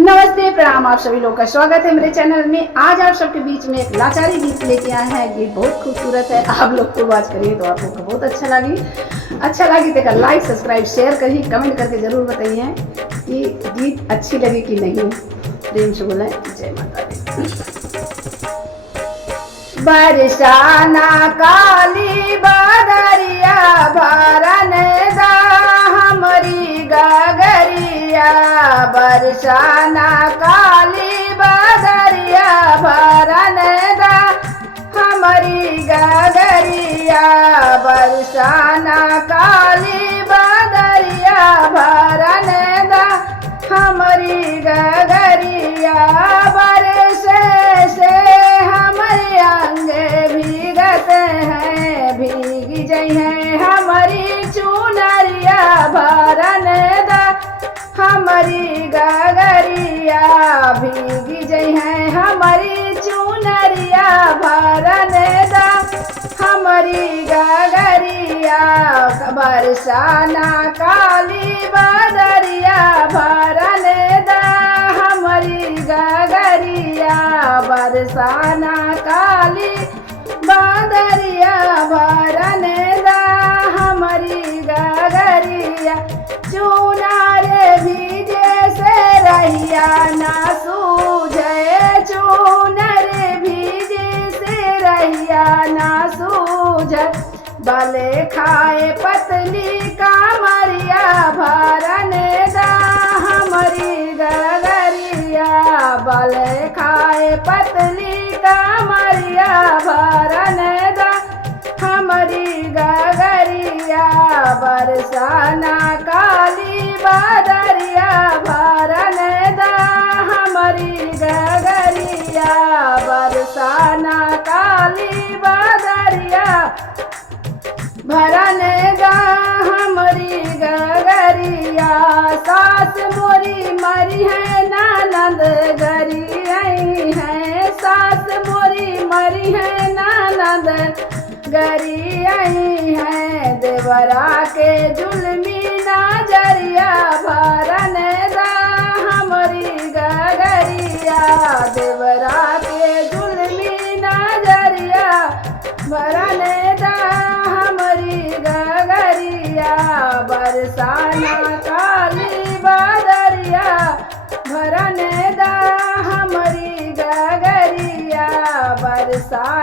नमस्ते, प्रणाम। आप सभी लोग का स्वागत है मेरे चैनल में। आज आप सबके बीच में एक लाचारी गीत लेके आए हैं। गीत बहुत खूबसूरत है, आप लोग को आवाज करिए तो आप लोग को बहुत अच्छा लगी तो लाइक सब्सक्राइब शेयर करिए, कमेंट करके जरूर बताइए कि गीत अच्छी लगी कि नहीं। प्रेम से बोले जय माता दी। बरसाना काली बदरिया भरन दा हमरी गगरिया, बरसाना काली बदरिया भरन दा हमरी गगरिया, बरसाना काली बदरिया भरन दा हमरी गगरिया, बरसे से हमारे अंगे भीगत हैं, भीग जई हैं हमारी चुनरिया भरन दा हमारी गगरिया, भीग जई हैं हमारी चुनरिया भरन दा हमारी गगरिया, बरसाना काली बदरिया भरन दा हमारी गगरिया, बरसाना काली बदरिया भरन दा हमारी गगरिया, चुनारे भीजे से रहिया ना सूझे, चुनारे भीजे से रहिया ना सूझे, बले खाए पतली कामरिया भरन दा हमारी गगरिया, बले खाए पतली कामरिया भरन दा हमारी गगरिया, बरसाना काली बदरिया भरन दा हमारी गगरिया, बरसाना काली बदरिया भरन दा हमारी गगरिया, सास मोरी मरी है ननद गरी आई है, सास मोरी मरी है ननद गरी आई है, देवरा के जुल्मी नजरिया भरन दा हमारी गगरिया, देवरा के जुल्मी नजरिया भरन दा हमारी गगरिया, बरसाना काली बदरिया भरन दा हमारी गगरिया, बरसा